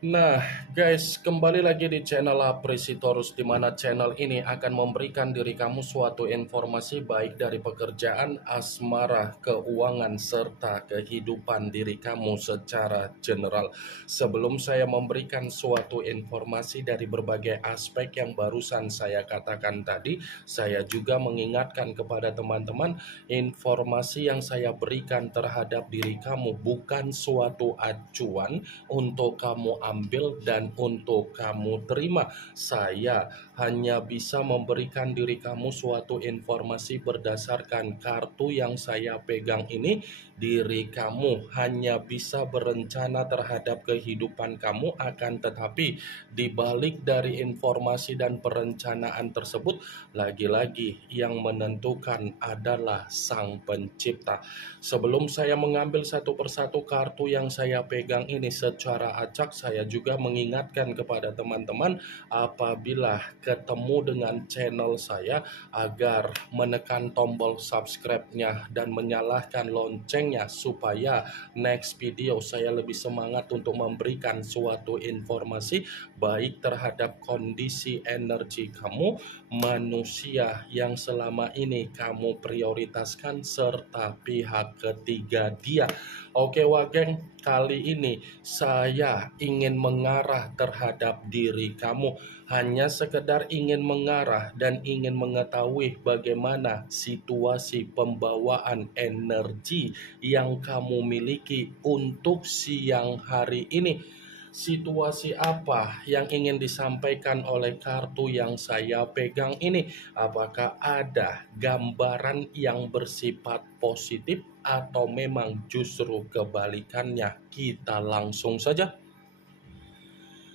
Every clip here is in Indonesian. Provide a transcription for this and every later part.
Nah, guys, kembali lagi di channel Apresitorus, di mana channel ini akan memberikan diri kamu suatu informasi baik dari pekerjaan, asmara, keuangan, serta kehidupan diri kamu secara general. Sebelum saya memberikan suatu informasi dari berbagai aspek yang barusan saya katakan tadi, saya juga mengingatkan kepada teman-teman, informasi yang saya berikan terhadap diri kamu bukan suatu acuan untuk kamu ambil dan untuk kamu terima. Saya hanya bisa memberikan diri kamu suatu informasi berdasarkan kartu yang saya pegang ini. Diri kamu hanya bisa berencana terhadap kehidupan kamu, akan tetapi di balik dari informasi dan perencanaan tersebut, lagi-lagi yang menentukan adalah Sang Pencipta. Sebelum saya mengambil satu persatu kartu yang saya pegang ini secara acak, saya juga mengingatkan kepada teman-teman apabila ketemu dengan channel saya agar menekan tombol subscribe-nya dan menyalakan loncengnya supaya next video saya lebih semangat untuk memberikan suatu informasi baik terhadap kondisi energi kamu, manusia yang selama ini kamu prioritaskan, serta pihak ketiga dia. Oke Wageng, kali ini saya ingin mengarah terhadap diri kamu. Hanya sekedar ingin mengarah dan ingin mengetahui bagaimana situasi pembawaan energi yang kamu miliki untuk siang hari ini. Situasi apa yang ingin disampaikan oleh kartu yang saya pegang ini? Apakah ada gambaran yang bersifat positif atau memang justru kebalikannya? Kita langsung saja.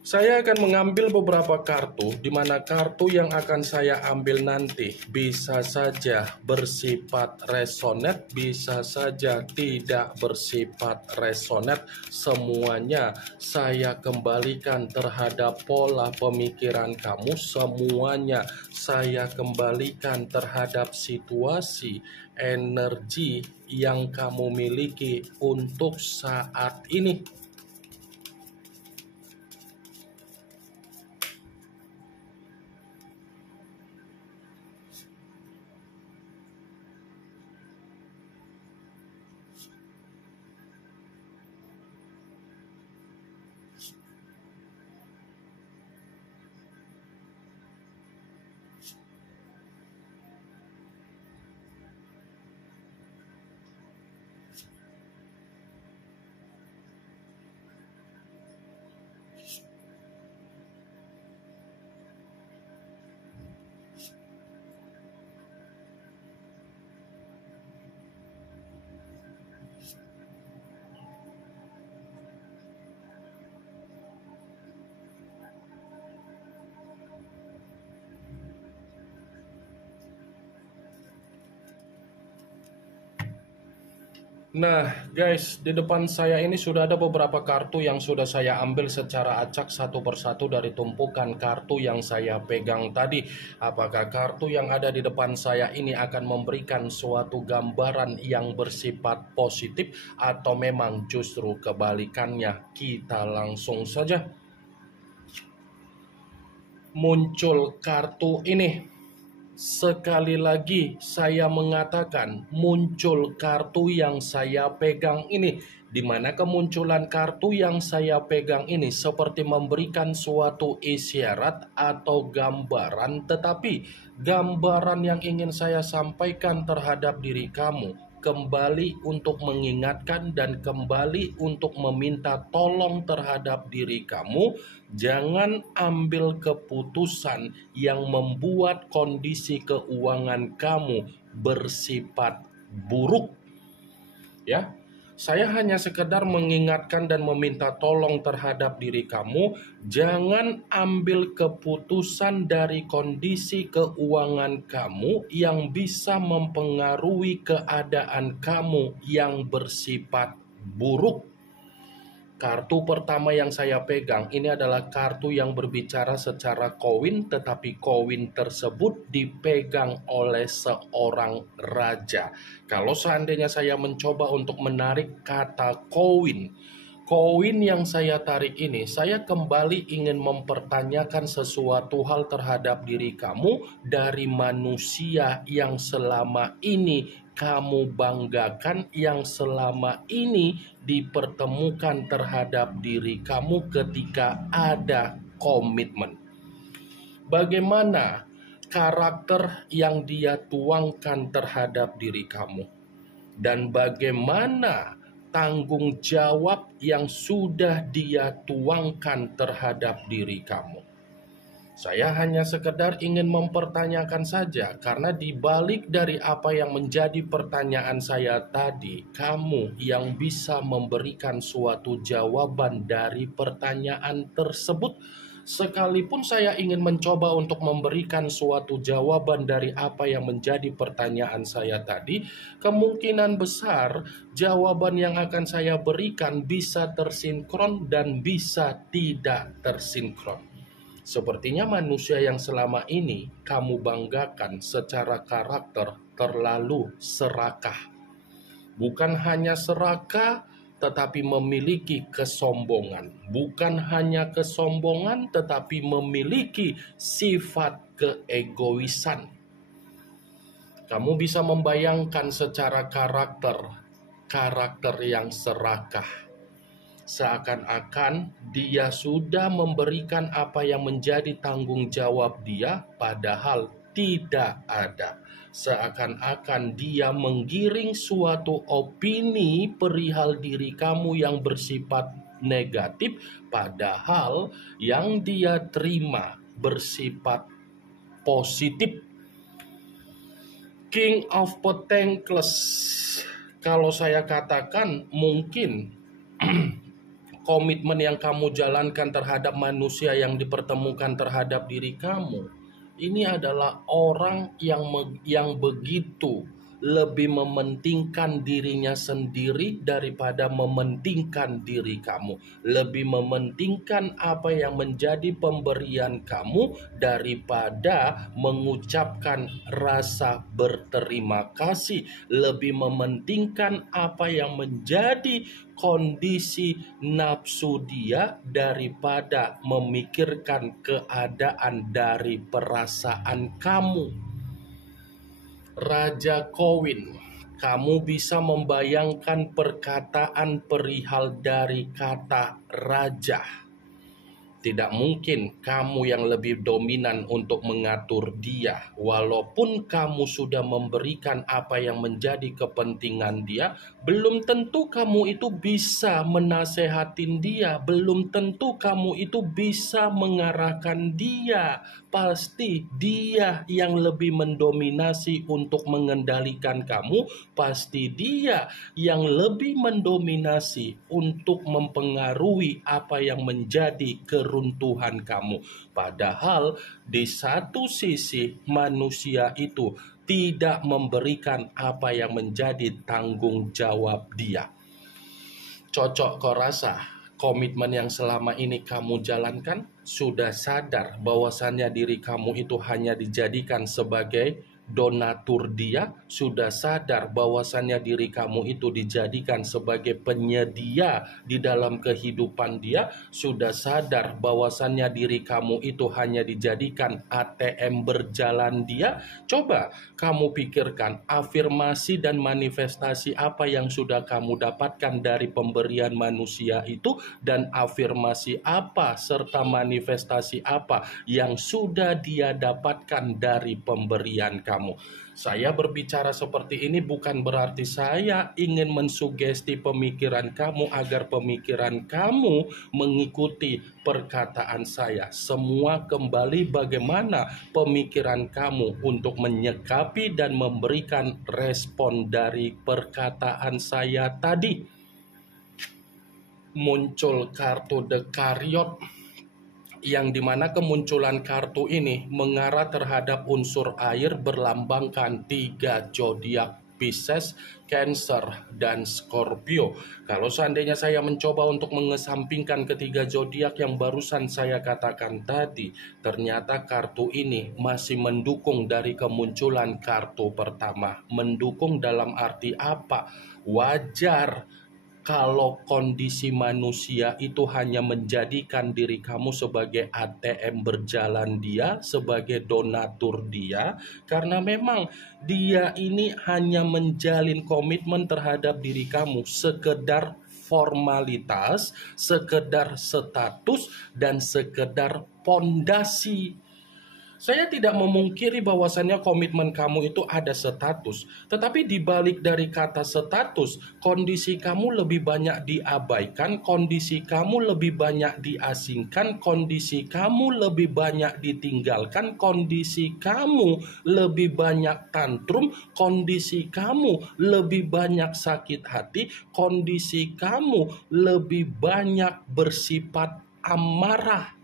Saya akan mengambil beberapa kartu, di mana kartu yang akan saya ambil nanti bisa saja bersifat resonate, bisa saja tidak bersifat resonate. Semuanya saya kembalikan terhadap pola pemikiran kamu, semuanya saya kembalikan terhadap situasi energi yang kamu miliki untuk saat ini. Nah guys, di depan saya ini sudah ada beberapa kartu yang sudah saya ambil secara acak satu persatu dari tumpukan kartu yang saya pegang tadi. Apakah kartu yang ada di depan saya ini akan memberikan suatu gambaran yang bersifat positif atau memang justru kebalikannya? Kita langsung saja. Muncul kartu ini. Sekali lagi saya mengatakan muncul kartu yang saya pegang ini, di mana kemunculan kartu yang saya pegang ini seperti memberikan suatu isyarat atau gambaran, tetapi gambaran yang ingin saya sampaikan terhadap diri kamu kembali untuk mengingatkan dan kembali untuk meminta tolong terhadap diri kamu. Jangan ambil keputusan yang membuat kondisi keuangan kamu bersifat buruk. Ya, saya hanya sekedar mengingatkan dan meminta tolong terhadap diri kamu. Jangan ambil keputusan dari kondisi keuangan kamu yang bisa mempengaruhi keadaan kamu yang bersifat buruk. Kartu pertama yang saya pegang ini adalah kartu yang berbicara secara koin, tetapi koin tersebut dipegang oleh seorang raja. Kalau seandainya saya mencoba untuk menarik kata koin, Koin yang saya tarik ini, saya kembali ingin mempertanyakan sesuatu hal terhadap diri kamu dari manusia yang selama ini kamu banggakan, yang selama ini dipertemukan terhadap diri kamu ketika ada komitmen. Bagaimana karakter yang dia tuangkan terhadap diri kamu, dan bagaimana tanggung jawab yang sudah dia tuangkan terhadap diri kamu. Saya hanya sekedar ingin mempertanyakan saja, karena di balik dari apa yang menjadi pertanyaan saya tadi, kamu yang bisa memberikan suatu jawaban dari pertanyaan tersebut. Sekalipun saya ingin mencoba untuk memberikan suatu jawaban dari apa yang menjadi pertanyaan saya tadi, kemungkinan besar jawaban yang akan saya berikan bisa tersinkron dan bisa tidak tersinkron. Sepertinya manusia yang selama ini kamu banggakan secara karakter terlalu serakah. Bukan hanya serakah, tetapi memiliki kesombongan. Bukan hanya kesombongan, tetapi memiliki sifat keegoisan. Kamu bisa membayangkan secara karakter yang serakah. Seakan-akan dia sudah memberikan apa yang menjadi tanggung jawab dia, padahal tidak ada. Seakan-akan dia menggiring suatu opini perihal diri kamu yang bersifat negatif, padahal yang dia terima bersifat positif. King of Pentacles, kalau saya katakan mungkin komitmen yang kamu jalankan terhadap manusia yang dipertemukan terhadap diri kamu, ini adalah orang yang begitu lebih mementingkan dirinya sendiri daripada mementingkan diri kamu. Lebih mementingkan apa yang menjadi pemberian kamu daripada mengucapkan rasa berterima kasih. Lebih mementingkan apa yang menjadi kondisi nafsu dia daripada memikirkan keadaan dari perasaan kamu. Raja Koin, kamu bisa membayangkan perkataan perihal dari kata raja. Tidak mungkin kamu yang lebih dominan untuk mengatur dia. Walaupun kamu sudah memberikan apa yang menjadi kepentingan dia, belum tentu kamu itu bisa menasehatin dia. Belum tentu kamu itu bisa mengarahkan dia. Pasti dia yang lebih mendominasi untuk mengendalikan kamu. Pasti dia yang lebih mendominasi untuk mempengaruhi apa yang menjadi keruntuhan kamu. Padahal di satu sisi manusia itu tidak memberikan apa yang menjadi tanggung jawab dia. Cocok kau rasa komitmen yang selama ini kamu jalankan? Sudah sadar bahwasannya diri kamu itu hanya dijadikan sebagai donatur dia? Sudah sadar bahwasannya diri kamu itu dijadikan sebagai penyedia di dalam kehidupan dia? Sudah sadar bahwasannya diri kamu itu hanya dijadikan ATM berjalan dia? Coba kamu pikirkan afirmasi dan manifestasi apa yang sudah kamu dapatkan dari pemberian manusia itu, dan afirmasi apa serta manifestasi apa yang sudah dia dapatkan dari pemberian kamu. Saya berbicara seperti ini bukan berarti saya ingin mensugesti pemikiran kamu agar pemikiran kamu mengikuti perkataan saya. Semua kembali bagaimana pemikiran kamu untuk menyikapi dan memberikan respon dari perkataan saya tadi. Muncul kartu The Chariot, yang dimana kemunculan kartu ini mengarah terhadap unsur air berlambangkan 3 zodiak, Pisces, Cancer, dan Scorpio. Kalau seandainya saya mencoba untuk mengesampingkan ketiga zodiak yang barusan saya katakan tadi, ternyata kartu ini masih mendukung dari kemunculan kartu pertama. Mendukung dalam arti apa? Wajar Kalau kondisi manusia itu hanya menjadikan diri kamu sebagai ATM berjalan dia, sebagai donatur dia, karena memang dia ini hanya menjalin komitmen terhadap diri kamu sekedar formalitas, sekedar status, dan sekedar pondasi. Saya tidak memungkiri bahwasannya komitmen kamu itu ada status, tetapi di balik dari kata status, kondisi kamu lebih banyak diabaikan, kondisi kamu lebih banyak diasingkan, kondisi kamu lebih banyak ditinggalkan, kondisi kamu lebih banyak tantrum, kondisi kamu lebih banyak sakit hati, kondisi kamu lebih banyak bersifat amarah.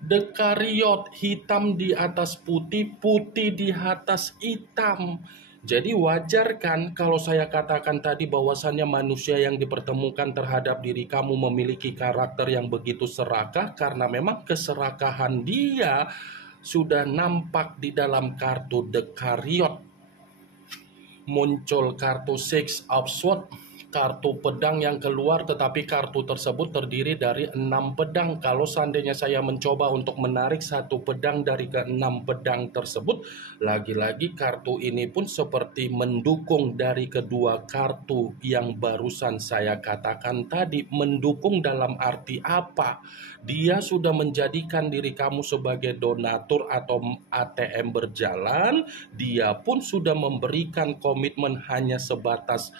Dekariot, hitam di atas putih, putih di atas hitam. Jadi wajar kan kalau saya katakan tadi bahwasannya manusia yang dipertemukan terhadap diri kamu memiliki karakter yang begitu serakah, karena memang keserakahan dia sudah nampak di dalam kartu Dekariot. Muncul kartu Six of Swords, kartu pedang yang keluar, tetapi kartu tersebut terdiri dari 6 pedang. Kalau seandainya saya mencoba untuk menarik satu pedang dari ke-6 pedang tersebut, lagi-lagi kartu ini pun seperti mendukung dari kedua kartu yang barusan saya katakan tadi. Mendukung dalam arti apa? Dia sudah menjadikan diri kamu sebagai donatur atau ATM berjalan. Dia pun sudah memberikan komitmen hanya sebatas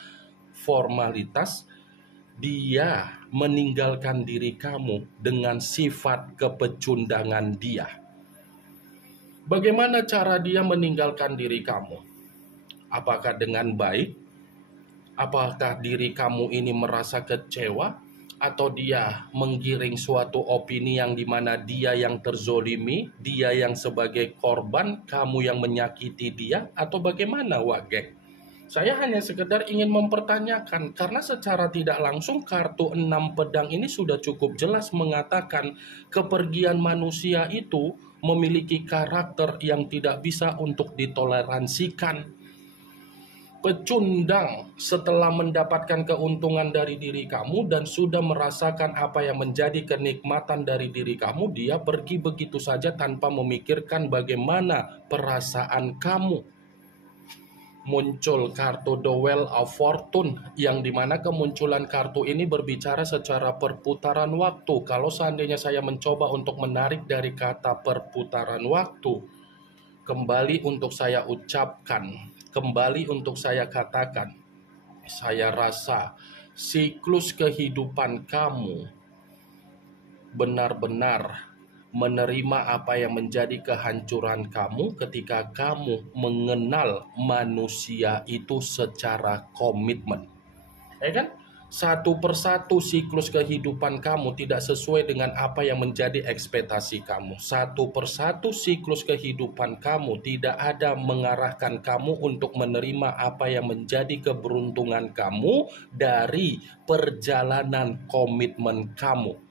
formalitas. Dia meninggalkan diri kamu dengan sifat kepecundangan dia. Bagaimana cara dia meninggalkan diri kamu? Apakah dengan baik? Apakah diri kamu ini merasa kecewa? Atau dia menggiring suatu opini yang dimana dia yang terzolimi, dia yang sebagai korban, kamu yang menyakiti dia? Atau bagaimana, Wage? Saya hanya sekedar ingin mempertanyakan, karena secara tidak langsung kartu 6 pedang ini sudah cukup jelas mengatakan kepergian manusia itu memiliki karakter yang tidak bisa untuk ditoleransikan. Pecundang setelah mendapatkan keuntungan dari diri kamu dan sudah merasakan apa yang menjadi kenikmatan dari diri kamu, dia pergi begitu saja tanpa memikirkan bagaimana perasaan kamu. Muncul kartu The Wheel of Fortune, yang dimana kemunculan kartu ini berbicara secara perputaran waktu. Kalau seandainya saya mencoba untuk menarik dari kata perputaran waktu, kembali untuk saya ucapkan, kembali untuk saya katakan, saya rasa siklus kehidupan kamu benar-benar menerima apa yang menjadi kehancuran kamu ketika kamu mengenal manusia itu secara komitmen. Ya kan? Satu persatu siklus kehidupan kamu tidak sesuai dengan apa yang menjadi ekspektasi kamu. Satu persatu siklus kehidupan kamu tidak ada mengarahkan kamu untuk menerima apa yang menjadi keberuntungan kamu dari perjalanan komitmen kamu.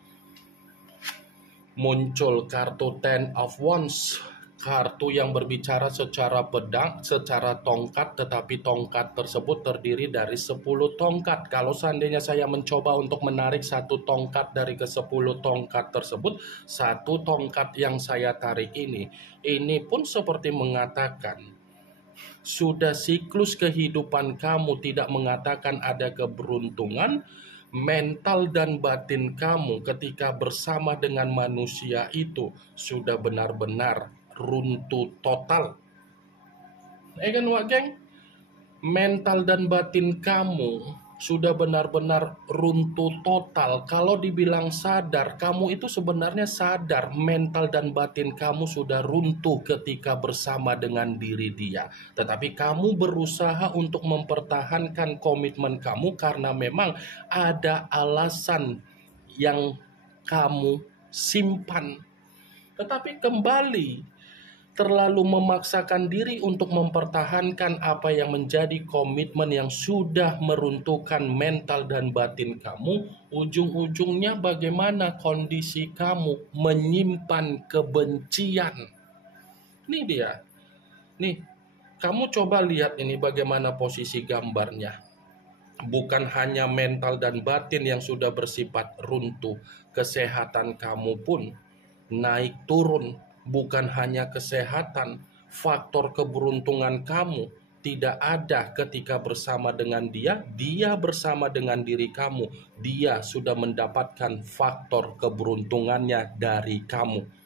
Muncul kartu Ten of Wands, kartu yang berbicara secara pedang, secara tongkat, tetapi tongkat tersebut terdiri dari 10 tongkat. Kalau seandainya saya mencoba untuk menarik satu tongkat dari ke-10 tongkat tersebut, satu tongkat yang saya tarik ini pun seperti mengatakan, sudah siklus kehidupan kamu tidak mengatakan ada keberuntungan. Mental dan batin kamu ketika bersama dengan manusia itu sudah benar-benar runtuh total. Kan Wak Geng? Mental dan batin kamu sudah benar-benar runtuh total. Kalau dibilang sadar, kamu itu sebenarnya sadar mental dan batin kamu sudah runtuh ketika bersama dengan diri dia. Tetapi kamu berusaha untuk mempertahankan komitmen kamu karena memang ada alasan yang kamu simpan. Tetapi kembali, terlalu memaksakan diri untuk mempertahankan apa yang menjadi komitmen yang sudah meruntuhkan mental dan batin kamu, ujung-ujungnya bagaimana kondisi kamu menyimpan kebencian. Ini dia. Nih, kamu coba lihat ini bagaimana posisi gambarnya. bukan hanya mental dan batin yang sudah bersifat runtuh, kesehatan kamu pun naik turun. Bukan hanya kesehatan, faktor keberuntungan kamu tidak ada ketika bersama dengan dia, dia bersama dengan diri kamu. Dia sudah mendapatkan faktor keberuntungannya dari kamu.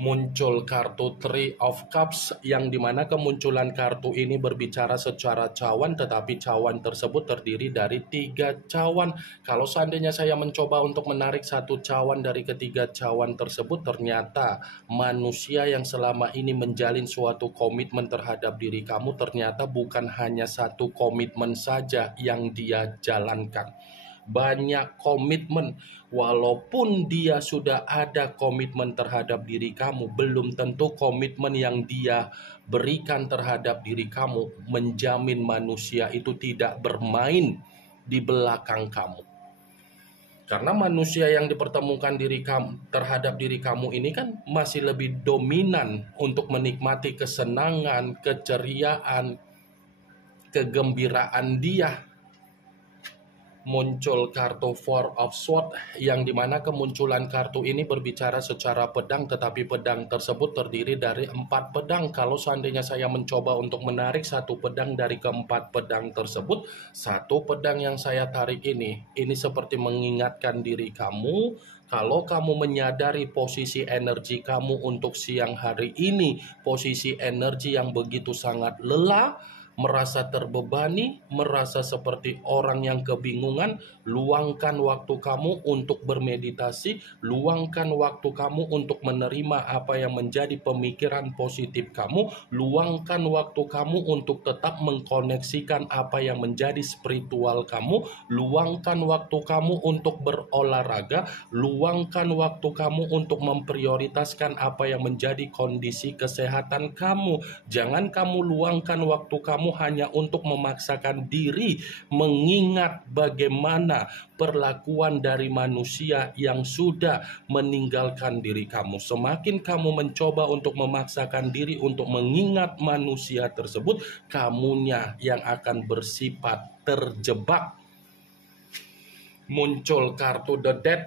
Muncul kartu Three of Cups, yang dimana kemunculan kartu ini berbicara secara cawan, tetapi cawan tersebut terdiri dari 3 cawan. Kalau seandainya saya mencoba untuk menarik satu cawan dari ketiga cawan tersebut, ternyata manusia yang selama ini menjalin suatu komitmen terhadap diri kamu, ternyata bukan hanya satu komitmen saja yang dia jalankan. Banyak komitmen. Walaupun dia sudah ada komitmen terhadap diri kamu, belum tentu komitmen yang dia berikan terhadap diri kamu menjamin manusia itu tidak bermain di belakang kamu. Karena manusia yang dipertemukan diri kamu terhadap diri kamu ini kan masih lebih dominan untuk menikmati kesenangan, keceriaan, kegembiraan dia. Muncul kartu Four of Swords, yang dimana kemunculan kartu ini berbicara secara pedang, tetapi pedang tersebut terdiri dari 4 pedang. Kalau seandainya saya mencoba untuk menarik satu pedang dari keempat pedang tersebut, satu pedang yang saya tarik ini seperti mengingatkan diri kamu, kalau kamu menyadari posisi energi kamu untuk siang hari ini, posisi energi yang begitu sangat lelah, merasa terbebani, merasa seperti orang yang kebingungan, luangkan waktu kamu untuk bermeditasi, luangkan waktu kamu untuk menerima apa yang menjadi pemikiran positif kamu, luangkan waktu kamu untuk tetap mengkoneksikan apa yang menjadi spiritual kamu, luangkan waktu kamu untuk berolahraga, luangkan waktu kamu untuk memprioritaskan apa yang menjadi kondisi kesehatan kamu. Jangan kamu luangkan waktu kamu hanya untuk memaksakan diri mengingat bagaimana perlakuan dari manusia yang sudah meninggalkan diri kamu. Semakin kamu mencoba untuk memaksakan diri untuk mengingat manusia tersebut, kamunya yang akan bersifat terjebak. Muncul kartu The Death,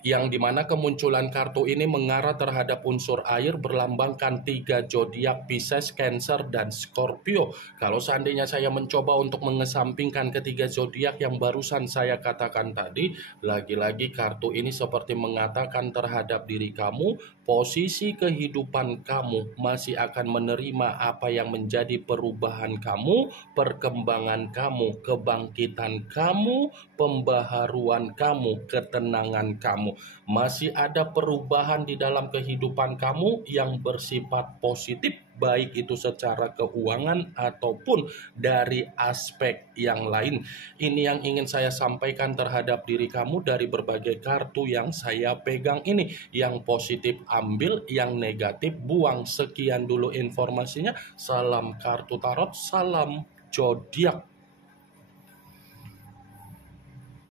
yang dimana kemunculan kartu ini mengarah terhadap unsur air, berlambangkan 3 zodiak Pisces, Cancer, dan Scorpio. Kalau seandainya saya mencoba untuk mengesampingkan ketiga zodiak yang barusan saya katakan tadi, lagi-lagi kartu ini seperti mengatakan terhadap diri kamu, posisi kehidupan kamu masih akan menerima apa yang menjadi perubahan kamu, perkembangan kamu, kebangkitan kamu, pembaharuan kamu, ketenangan kamu. Masih ada perubahan di dalam kehidupan kamu yang bersifat positif, baik itu secara keuangan ataupun dari aspek yang lain. Ini yang ingin saya sampaikan terhadap diri kamu dari berbagai kartu yang saya pegang ini. Yang positif ambil, yang negatif buang. Sekian dulu informasinya. Salam kartu tarot, salam zodiak.